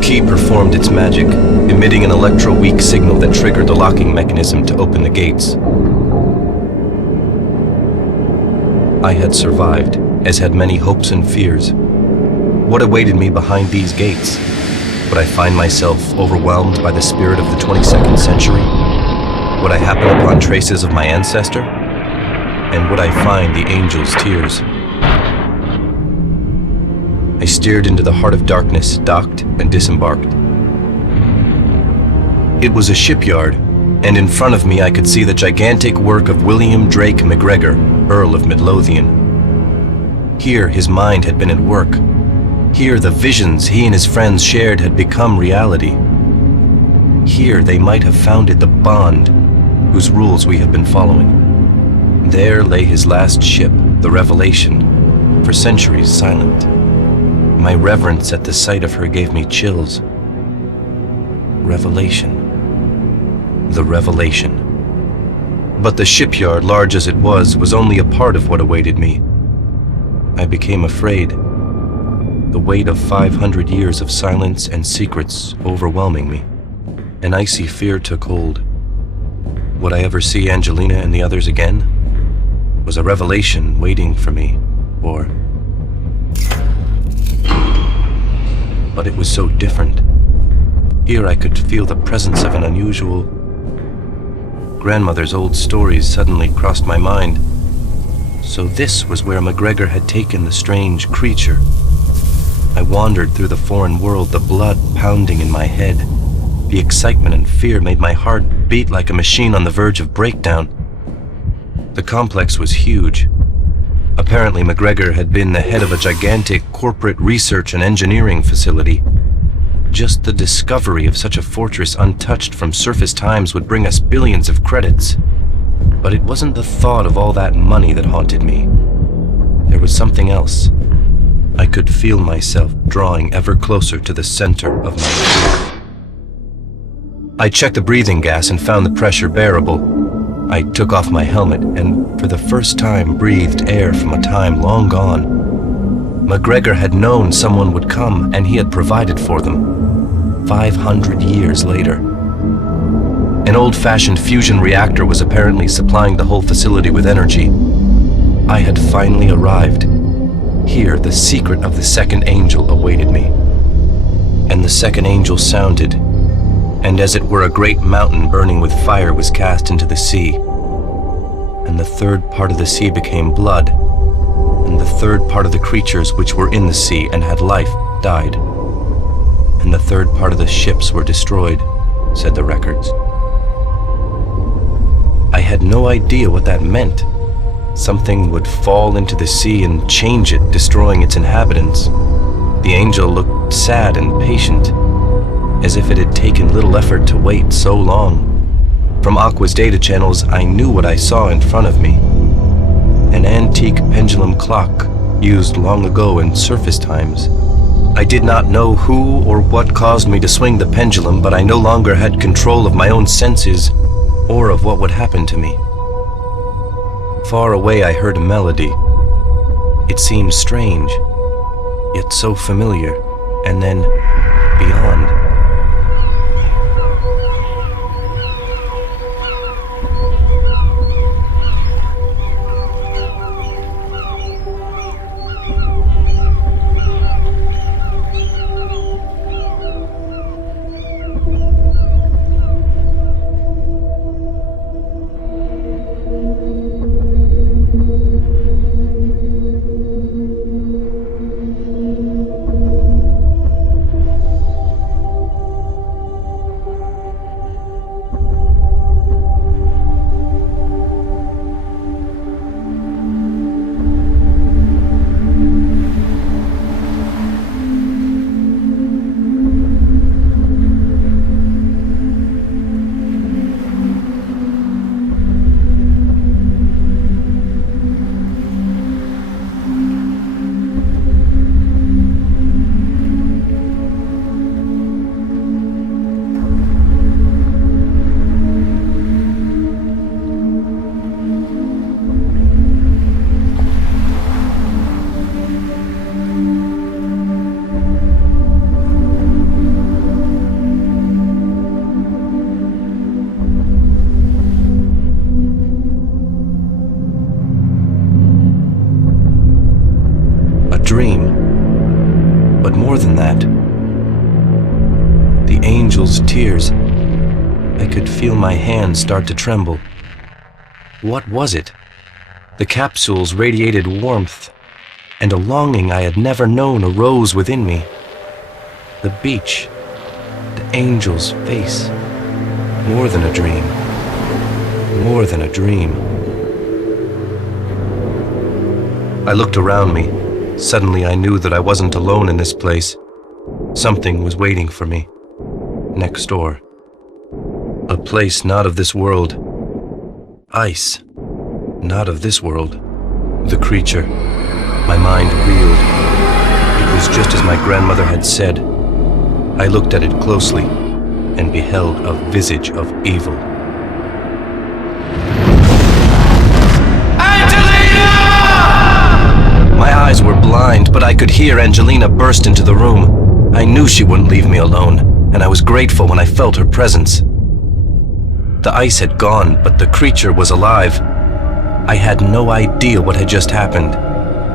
key performed its magic, emitting an electro-weak signal that triggered the locking mechanism to open the gates. I had survived, as had many hopes and fears. What awaited me behind these gates? Would I find myself overwhelmed by the spirit of the 22nd century? Would I happen upon traces of my ancestor? And would I find the angel's tears? I steered into the heart of darkness, docked, and disembarked. It was a shipyard, and in front of me I could see the gigantic work of William Drake MacGregor, Earl of Midlothian. Here his mind had been at work. Here the visions he and his friends shared had become reality. Here they might have founded the bond whose rules we have been following. There lay his last ship, the Revelation, for centuries silent. My reverence at the sight of her gave me chills. Revelation. The Revelation. But the shipyard, large as it was only a part of what awaited me. I became afraid. The weight of 500 years of silence and secrets overwhelming me. An icy fear took hold. Would I ever see Angelina and the others again? Was a revelation waiting for me, or... But it was so different. Here I could feel the presence of an unusual... Grandmother's old stories suddenly crossed my mind. So this was where MacGregor had taken the strange creature. I wandered through the foreign world, the blood pounding in my head. The excitement and fear made my heart beat like a machine on the verge of breakdown. The complex was huge. Apparently MacGregor had been the head of a gigantic corporate research and engineering facility. Just the discovery of such a fortress untouched from surface times would bring us billions of credits. But it wasn't the thought of all that money that haunted me. There was something else. I could feel myself drawing ever closer to the center of my life. I checked the breathing gas and found the pressure bearable. I took off my helmet and, for the first time, breathed air from a time long gone. MacGregor had known someone would come, and he had provided for them. 500 years later. An old-fashioned fusion reactor was apparently supplying the whole facility with energy. I had finally arrived. Here, the secret of the second angel awaited me. And the second angel sounded, and as it were a great mountain burning with fire was cast into the sea. And the third part of the sea became blood, and the third part of the creatures which were in the sea and had life died. And the third part of the ships were destroyed, said the records. I had no idea what that meant. Something would fall into the sea and change it, destroying its inhabitants. The angel looked sad and patient, as if it had taken little effort to wait so long. From Aqua's data channels, I knew what I saw in front of me. An antique pendulum clock used long ago in surface times. I did not know who or what caused me to swing the pendulum, but I no longer had control of my own senses or of what would happen to me. Far away I heard a melody. It seemed strange, yet so familiar, and then beyond. dream. But more than that, the angel's tears. I could feel my hands start to tremble. What was it? The capsules radiated warmth, and a longing I had never known arose within me. The beach, the angel's face, more than a dream, more than a dream. I looked around me. Suddenly I knew that I wasn't alone in this place. Something was waiting for me, next door. A place not of this world. Ice, not of this world. The creature. My mind reeled. It was just as my grandmother had said. I looked at it closely and beheld a visage of evil. My eyes were blind, but I could hear Angelina burst into the room. I knew she wouldn't leave me alone, and I was grateful when I felt her presence. The ice had gone, but the creature was alive. I had no idea what had just happened.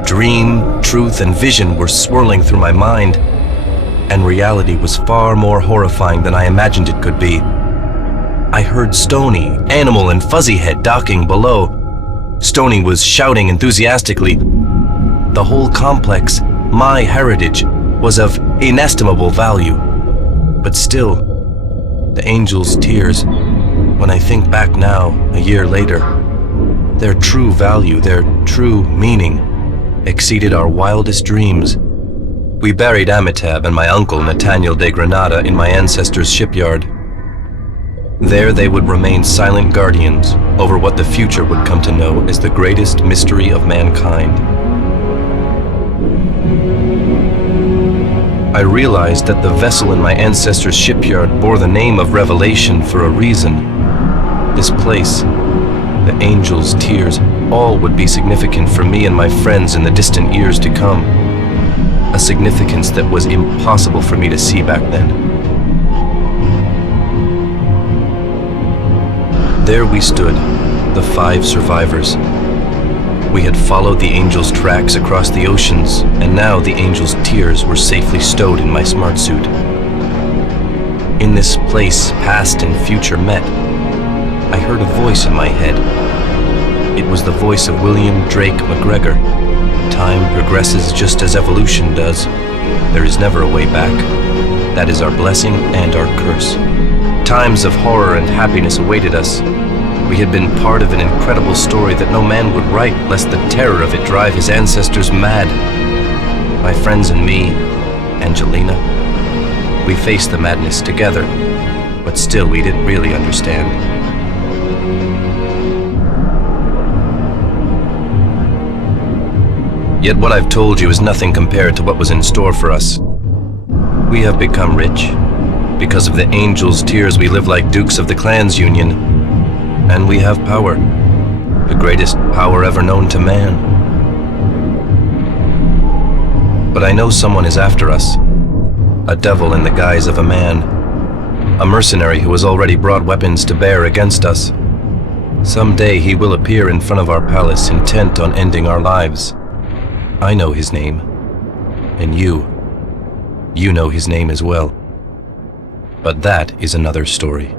Dream, truth, and vision were swirling through my mind, and reality was far more horrifying than I imagined it could be. I heard Stony, Animal, and Fuzzyhead docking below. Stony was shouting enthusiastically. The whole complex, my heritage, was of inestimable value. But still, the angel's tears, when I think back now, a year later, their true value, their true meaning, exceeded our wildest dreams. We buried Amitab and my uncle Nathaniel de Granada in my ancestors' shipyard. There they would remain silent guardians over what the future would come to know as the greatest mystery of mankind. I realized that the vessel in my ancestors' shipyard bore the name of Revelation for a reason. This place, the angel's tears, all would be significant for me and my friends in the distant years to come. A significance that was impossible for me to see back then. There we stood, the 5 survivors. We had followed the angel's tracks across the oceans, and now the angel's tears were safely stowed in my smart suit. In this place, past and future met. I heard a voice in my head. It was the voice of William Drake McGregor. Time progresses just as evolution does. There is never a way back. That is our blessing and our curse. Times of horror and happiness awaited us. We had been part of an incredible story that no man would write, lest the terror of it drive his ancestors mad. My friends and me, Angelina, we faced the madness together, but still we didn't really understand. Yet what I've told you is nothing compared to what was in store for us. We have become rich. Because of the angel's tears, we live like dukes of the clans union. And we have power. The greatest power ever known to man. But I know someone is after us. A devil in the guise of a man. A mercenary who has already brought weapons to bear against us. Someday he will appear in front of our palace, intent on ending our lives. I know his name. And you know his name as well. But that is another story.